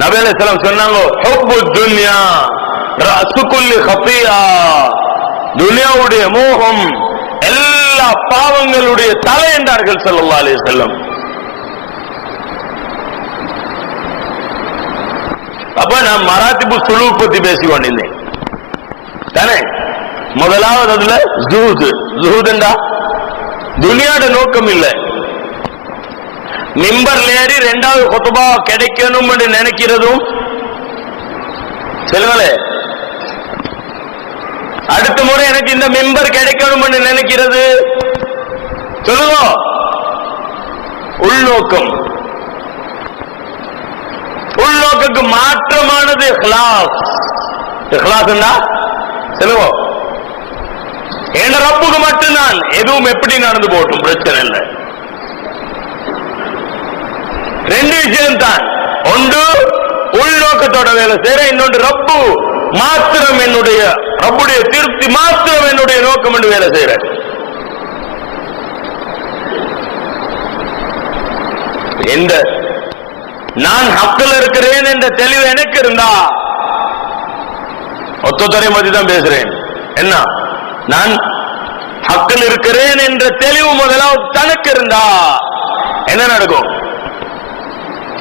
நபி அலைஹிஸ்ஸலாம் சொன்னாங்க, ஹுப்பு துன்யா ரஅஸு குல்லி ஹஃபியா, துன்யாவுடைய மோகம் எல்லா பாவங்களுடைய தலை என்றார்கள் ஸல்லல்லாஹு அலைஹி வஸல்லம். அப்ப நான் மராத்திபு சுலூக் பத்தி பேசிக் கொண்டிருந்தேன் தானே. முதலாவது அதுல ஜுஹூத் என்றா துனியாட நோக்கம் இல்லை. மிம்பர்ல ஏறி இரண்டாவது குத்பா கிடைக்கணும் என்று நினைக்கிறதும் சொல்லுங்களே, அடுத்த முறை எனக்கு இந்த மிம்பர் கிடைக்கணும் என்று நினைக்கிறது சொல்லுங்க, உள்நோக்கம். உள்நோக்கு மாற்றமானது இஹ்லாஸ். இஹ்லாஸ் என்ன சொல்லுங்க, என் ரப்புக்கு மட்டும்தான், எதுவும் எப்படி நடந்து போட்டும் பிரச்சனை இல்லை. ரெண்டு விஷயம் தான், ஒன்று உள்நோக்கத்தோட வேலை செய்யற, இன்னொன்று ரப்பு மாத்திரம் என்னுடைய ரப்புடைய திருப்தி மாத்திரம் என்னுடைய நோக்கம் என்று வேலை செய்யற. எந்த நான் ஹக்கில் இருக்கிறேன் என்ற தெளிவு எனக்கு இருந்தா, ஒத்தொத்தரை பத்தி தான் பேசுறேன், என்ன நான் ஹக்கில் இருக்கிறேன் என்ற தெளிவு முதலாவது தனக்கு இருந்தா என்ன நடக்கும்?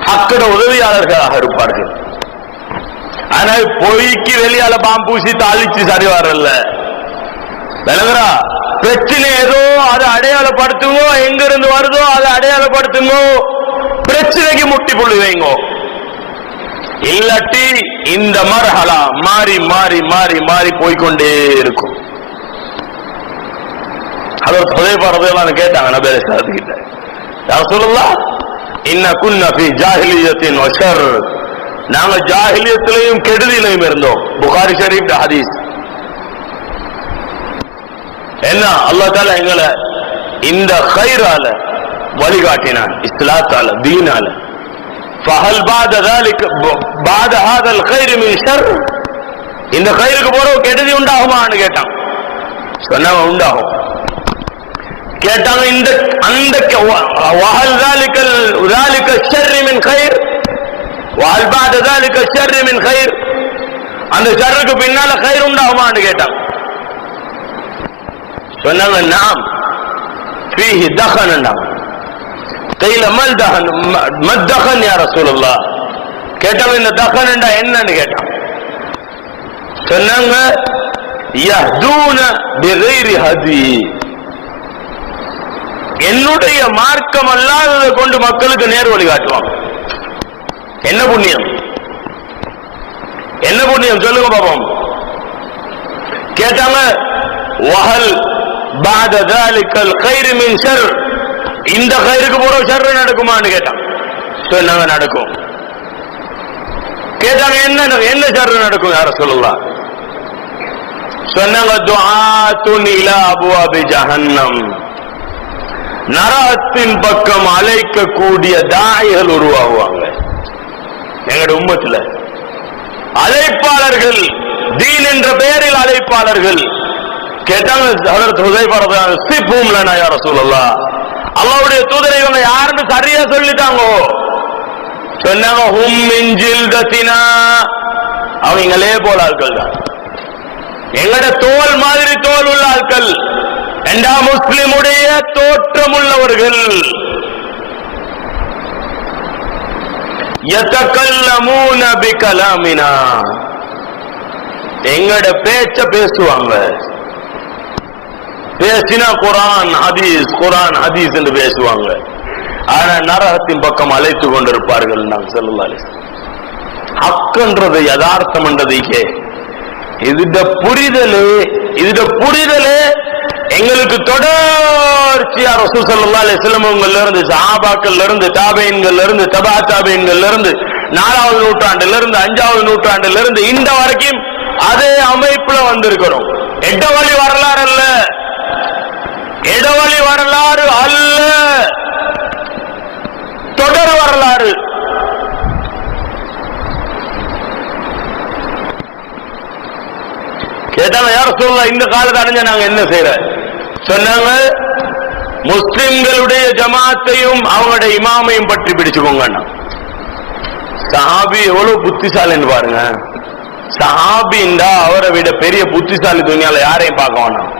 ஹக்கோட உதவியாளர்களாக இருப்பார்கள். ஆனால் பொய்க்கு வெளியால பாம்பூசி தாளிச்சு சரி வரல விளங்குறா. பிரச்சனை ஏதோ அதை அடையாளப்படுத்துங்கோ, எங்க இருந்து வருதோ அதை அடையாளப்படுத்துங்கோ, பிரச்சனைக்கு முட்டி புள்ளி வைங்கோ. இல்லாட்டி இந்த மர்ஹலா மாறி மாறி மாறி மாறி போய்கொண்டே இருக்கும். அவர் ஹுதைஃபா ரலியல்லாஹு அன்ஹு கேட்டாங்க நபி ஸல்லல்லாஹு அலைஹி வஸல்லம், யா ரசூலல்லாஹ் இன்ன குன்னா ஃபீ ஜாஹிலியத்தின் வ ஷர், நாங்க ஜாஹிலியத்திலையும் கெடுதியிலையும் இருந்தோம். புகாரி ஷரீஃப் ஹதீஸ். என்ன அல்லாஹ் தஆலா எங்களை இந்த கைரால வழிகாட்டினான், இஸ்லாத்தால தீனால. ஃபஹல் பாத ذلك بعد هذا الخير من شر, இந்த கைருக்கு போற கெடுதி உண்டாகுமான்னு கேட்டான். சொன்னாங்க உண்டாகும். கேட்டாங்க இந்த அந்த وهل ذلك الشر من خير وهل بعد ذلك الشر من خير, அந்த ஷர்ருக்கு பின்னால கைர் உண்டாகுமான்னு கேட்டாங்க. சொன்னாங்க நாம் فيه دخن. கையில மத்தகன் யா ரசூலுல்லாஹ், கேட்டாங்க இந்த தகன் என்னன்னு கேட்டாங்க. சொன்னாங்க யஹ்தூன பிகைரி ஹதி, என்னுடைய மார்க்கம் அல்லாததை கொண்டு மக்களுக்கு நேர் வழி காட்டுவாங்க. என்ன புண்ணியம், என்ன புண்ணியம் சொல்லுங்க பாப்போம். கேட்டாங்க வஹல் பாத ذلك الخير من شر, இந்த கைருக்கு போற ஷர் நடக்குமான்னு கேட்டான். சொன்னாங்க நடக்கும். கேட்டாங்க என்ன ஷர் நடக்கும் யா ரசூலுல்லாஹ்? சொன்னாங்க துஆத்துன் இலா அப்வாபி ஜஹன்னம், நரகத்தின் பக்கம் அழைக்கக்கூடிய தாயிகள் உருவாகுவாங்க எங்கட உம்மத்துல. அழைப்பாளர்கள், தீன் என்ற பெயரில் அழைப்பாளர்கள். கேட்டாங்க ஹஜ்ரத் ஹுதைஃபா ரலியல்லாஹு அன்ஹு, சிஃபும் லனா யா ரசூலுல்லாஹ், அல்லாஹ்வுடைய தூதரை இவங்க யாருன்னு சரியா சொல்லிட்டாங்க. சொன்னாங்க ஹும் மின் ஜில்தத்தினா, அவங்களே போல ஆட்கள் தான், எங்கட தோல் மாதிரி தோல் உள்ள ஆட்கள், எண்டா முஸ்லிமுடைய தோற்றம் உள்ளவர்கள். யதகல்லமூன பிகலாமினா, எங்கட பேச்ச பேசுவாங்க. பேசினா குரான் ஹதீஸ் குரான் ஹதீஸ் என்று பேசுவாங்க. ஆனா நரகத்தின் பக்கம் அழைத்து கொண்டிருப்பார்கள். நாம் ஸல்லல்லாஹு அலைஹி வஸல்லம் ஹக்ன்றது யதார்த்தம் என்றதுக்கே இதுட புரிதலே எங்களுக்கு தொடர்ச்சியா ரசூல் ஸல்லல்லாஹு அலைஹி வஸல்லம் அவங்கள்ல இருந்து, சஹாபாக்கள்ல இருந்து, தாபீன்கள்ல இருந்து, தபா தாபீன்கள்ல இருந்து, 4வது நூற்றாண்டுல இருந்து 5வது நூற்றாண்டுல இருந்து இந்த வரைக்கும் அதே அமைப்புல வந்திருக்கிறோம். எட்டவழி வரலாறு அல்ல, இடவழி வரலாறு அல்ல, தொடர் வரலாறு. கேட்டாங்க யார சொல்லலாம், இந்த காலத்தை அடைஞ்ச நாங்க என்ன செய்யற? சொன்னாங்க முஸ்லிம்களுடைய ஜமாத்தையும் அவங்களுடைய இமாமையும் பற்றி பிடிச்சுக்கோங்க. சஹாபி எவ்வளவு புத்திசாலின்னு பாருங்க. சஹாபிண்டா அவரை விட பெரிய புத்திசாலி துணியால யாரையும் பார்க்க வேணாம்.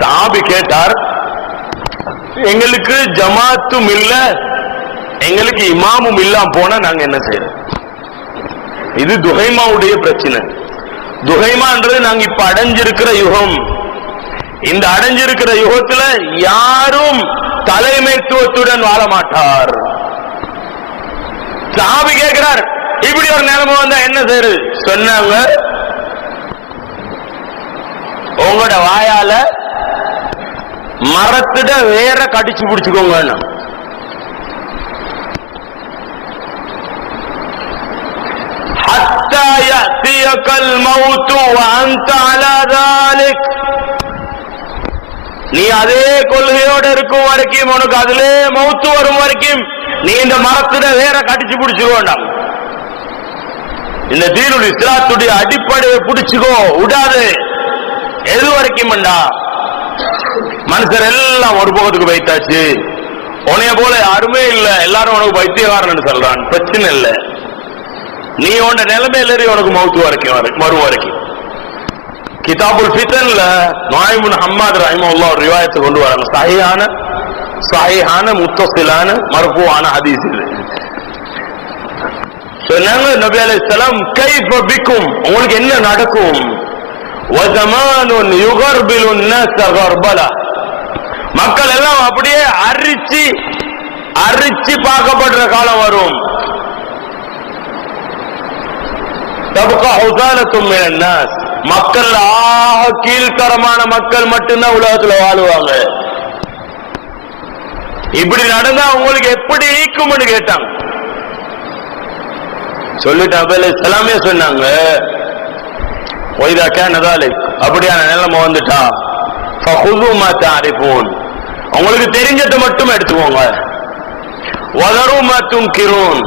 சஹாபி கேட்டார், எங்களுக்கு ஜமாத்தும் இல்ல, எங்களுக்கு இமாமும் இல்லாம போனா நாங்க என்ன செய்யறோம்? இது துஹைமாவுடைய பிரச்சனை. துஹைமான்றது நாங்க இப்ப அடைஞ்சிருக்கிற யுகம். இந்த அடைஞ்சிருக்கிற யுகத்துல யாரும் தலைமைத்துவத்துடன் வாழ மாட்டார். சஹாபி கேட்கிறார், இப்படி ஒரு நிலைமை வந்தா என்ன செய்யுது? சொன்னாங்க, உங்களோட வாயால மரத்திட வேற கடிச்சு பிடிச்சுக்கோங்க. حتى يأتيك الموت وأنت على ذلك. நீ அதே கொள்கையோட இருக்கும் வரைக்கும், உனக்கு அதிலே மௌத்து வரும் வரைக்கும் நீ இந்த மரத்திட வேற கடிச்சு பிடிச்சுக்கோண்டாம். இந்த தீனுல் இஸ்லாத்துடைய அடிப்படையை பிடிச்சுக்கோ, விடாது. எது வரைக்கும் மனுஷர் எல்லாம் ஒரு பக்கத்துக்கு வைத்தாச்சு, உனைய போல யாருமே இல்ல, எல்லாரும் உனக்கு பைத்தியக்காரன் சொல்றான். பிரச்சனை இல்லை, நீ உன்ன நிலைமையில உனக்கு மௌத்து வரைக்கும் வரும் வரைக்கும். கிதாபுல் ஃபிதன்ல நுஆய்ம் பின் ஹம்மாத் ரஹிமஹுல்லாஹ் ஒரு ரிவாயத்தை கொண்டு வராங்க. சஹீஹான முத்தஸிலான மர்ஃபூஆன ஹதீஸ் இது. சொன்னாங்க நபி அலைஹிஸ்ஸலாம், கைஃப பிக்கும், உங்களுக்கு என்ன நடக்கும்? வஸமானுன் யுகர்பிலுன் நாஸ் கர்பலா, மக்கள் எல்லாம் அப்படியே அரிச்சு பார்க்கப்படுற காலம் வரும். தபகா ஹுஸாலத்தும் மினன் நாஸ், மக்கள் கீழ்த்தரமான மக்கள் மட்டும்தான் உலகத்துல வாழுவாங்க. இப்படி நடந்தா உங்களுக்கு எப்படி ஈக்கும்னு கேட்டாங்க. சொல்லிட்டு நபி அலைஹிஸ்ஸலாமே சொன்னாங்க, அப்படியான நிலைமை வந்துட்டா ஃபகுது மா தஅரிஃபூன், உங்களுக்கு தெரிஞ்சதை மட்டும் எடுத்துக்கோங்க. வதரு மா துன்கிரூன்,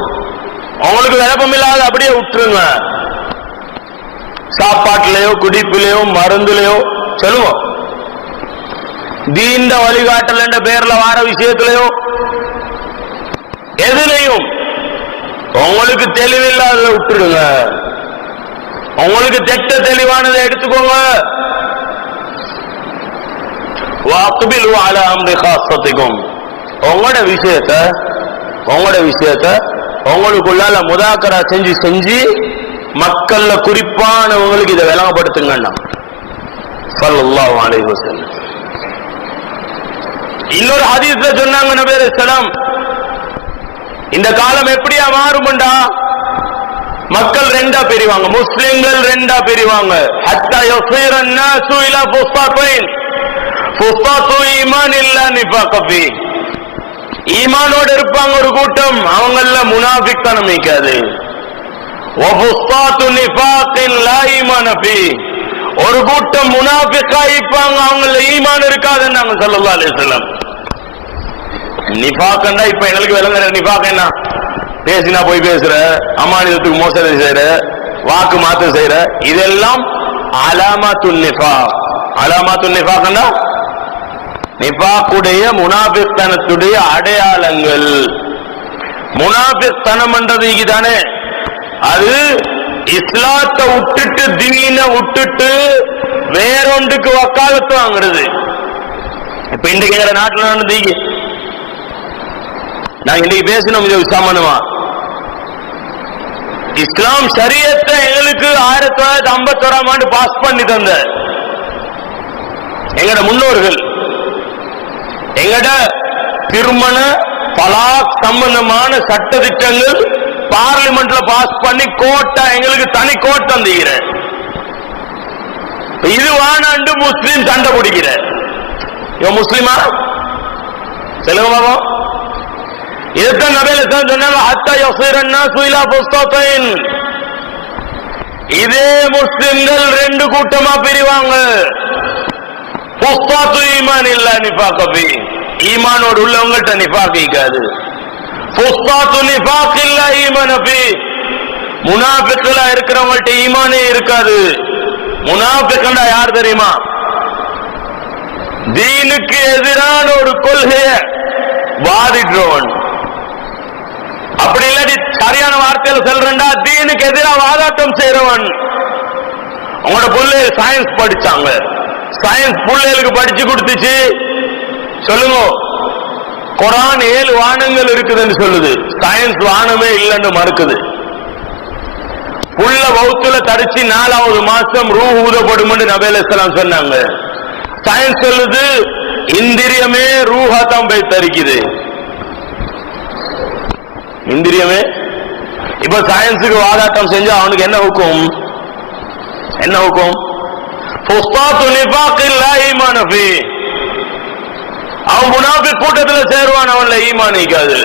உங்களுக்கு விருப்பம் இல்லாத அப்படியே விட்டுருங்க. சாப்பாட்டுலயோ குடிப்பிலையோ மருந்துலையோ சொல்லுவோம், தீண்ட வழிகாட்டல் என்ற பெயர்ல வார விஷயத்திலையோ எதுலையும் உங்களுக்கு தெளிவில்லாத விட்டுடுங்க. உங்களுக்கு தெட்ட தெளிவானதை எடுத்துக்கோங்க. வாக்பிலு அலா அம்ரி காஸத்திக்கும், உங்களோட விஷயத்தை உங்களுக்குள்ளால முதாக்கரா செஞ்சு மக்கள்ல குறிப்பானவங்களுக்கு இதை விளங்கப்படுத்துங்க. ஸல்லல்லாஹு அலைஹி வஸல்லம் இன்னொரு ஹதீஸ்ல சொன்னாங்க நபி அலைஹிஸ்ஸலாம், இந்த காலம் எப்படியா மாறும்டா, மக்கள் ரெண்டா பிரிவாங்க, முஸ்லிம்கள் ரெண்டா பிரிவாங்க. ஹத்தா யஸீர الناس الى فسطين فسطة ஈமான் இல்லா நிஃபாக ஃபீ, ஈமானோட இருப்பாங்க ஒரு கூட்டம், அவங்கள முனாஃபிக் தனம் இருக்காது. வஃபுஸ்தாத்து நிஃபாகின் லா ஈமான ஃபீ, ஒரு கூட்டம் முனாஃபிகா இருப்பாங்க, அவங்கள ஈமான் இருக்காதுன்னாங்க ஸல்லல்லாஹு அலைஹி வஸல்லம். நிஃபாக்னா இப்ப எங்களுக்கு விளங்குற நிஃபாக் என்ன? பேசினா போய் பேசுற, அமானிதத்துக்கு மோசடி செய்யற, வாக்கு மாற்றம் செய்யற, இதெல்லாம் அலாமாத்துன் நிஃபாக். அலாமாத்துன் நிஃபாக்னா நிஃபாக்குடைய முனாஃபிக்தனத்துடைய அடையாளங்கள். முனாஃபிக்தனம் என்றது தானே, அது இஸ்லாத்தை விட்டுட்டு தீனை விட்டுட்டு வேறொன்றுக்கு வக்காலத்து வாங்குறது. இப்ப இன்றைக்கு எங்க நாட்டில் நடந்தீங்க, நாங்க இன்னைக்கு பேசணும் இது சம்பந்தமா. இஸ்லாம் ஷரியத்தை எங்களுக்கு 1951 பாஸ் பண்ணி தந்த எங்கட முன்னோர்கள், எங்கட திருமண தலாக் சம்பந்தமான சட்ட திட்டங்கள் பார்லிமெண்ட்ல பாஸ் பண்ணி கோட்டா எங்களுக்கு தனி கோட் தந்துகிற. இது வானாண்டு முஸ்லீம் சண்டை பிடிக்கிற. இவன் முஸ்லிமா சொல்லுங்க பாபா. இதுதான் நபி அலைஹிஸ்ஸலாம் சொன்னாங்க, ஹத்தா யஸீர الناس الى فسطين, இதே முஸ்லிம்கள் ரெண்டு கூட்டமா பிரிவாங்க. ஃபுஸ்தாத்து ஈமான் இல்லா நிஃபாக ஃபீ, ஈமானோடு உள்ளவங்கள்ட்ட நிஃபாக் இருக்காது. ஃபுஸ்தாத்து நிஃபாக் இல்லா ஈமான ஃபீ, முனாஃபிக்களா இருக்கிறவங்கள்ட்ட ஈமானே இருக்காது. முனாஃபிக்னா யார் தெரியுமா? தீனுக்கு எதிரான ஒரு கொள்கையை வாதிடுறவன், அப்படி இல்லாட்டி சரியான வார்த்தையில சொல்றா தீனுக்கு எதிராக வாதாட்டம் செய்யறவன். உங்களோட பிள்ளை சயின்ஸ் படிச்சாங்க, சயின்ஸ் பிள்ளைகளுக்கு படிச்சு கொடுத்துச்சு, சொல்லுங்க குர்ஆன் 7 வானங்கள் இருக்குதுன்னு சொல்லுது, சயின்ஸ் வானமே இல்லைன்னு மறுக்குது. புள்ள வௌத்துல தரிச்சு 4வது மாசம் ரூஹ் ஊதப்படும் நபி அலைஹிஸ்ஸலாம் சொன்னாங்க. சயின்ஸ் சொல்லுது இந்திரியமே ரூஹா தான் போய் தரிக்குது, இந்திரியமே. இப்ப சயின்ஸுக்கு வாதாட்டம் செஞ்சா அவனுக்கு என்ன ஹுக்கும்? என்ன ஹுக்கும்? ஃபுஸ்தாத்து நிஃபாகில் லா ஈமான ஃபீ. அவன் முனாஃபிக் கூட்டத்தில் சேருவான், அவன்ல ஈமான் இருக்காது.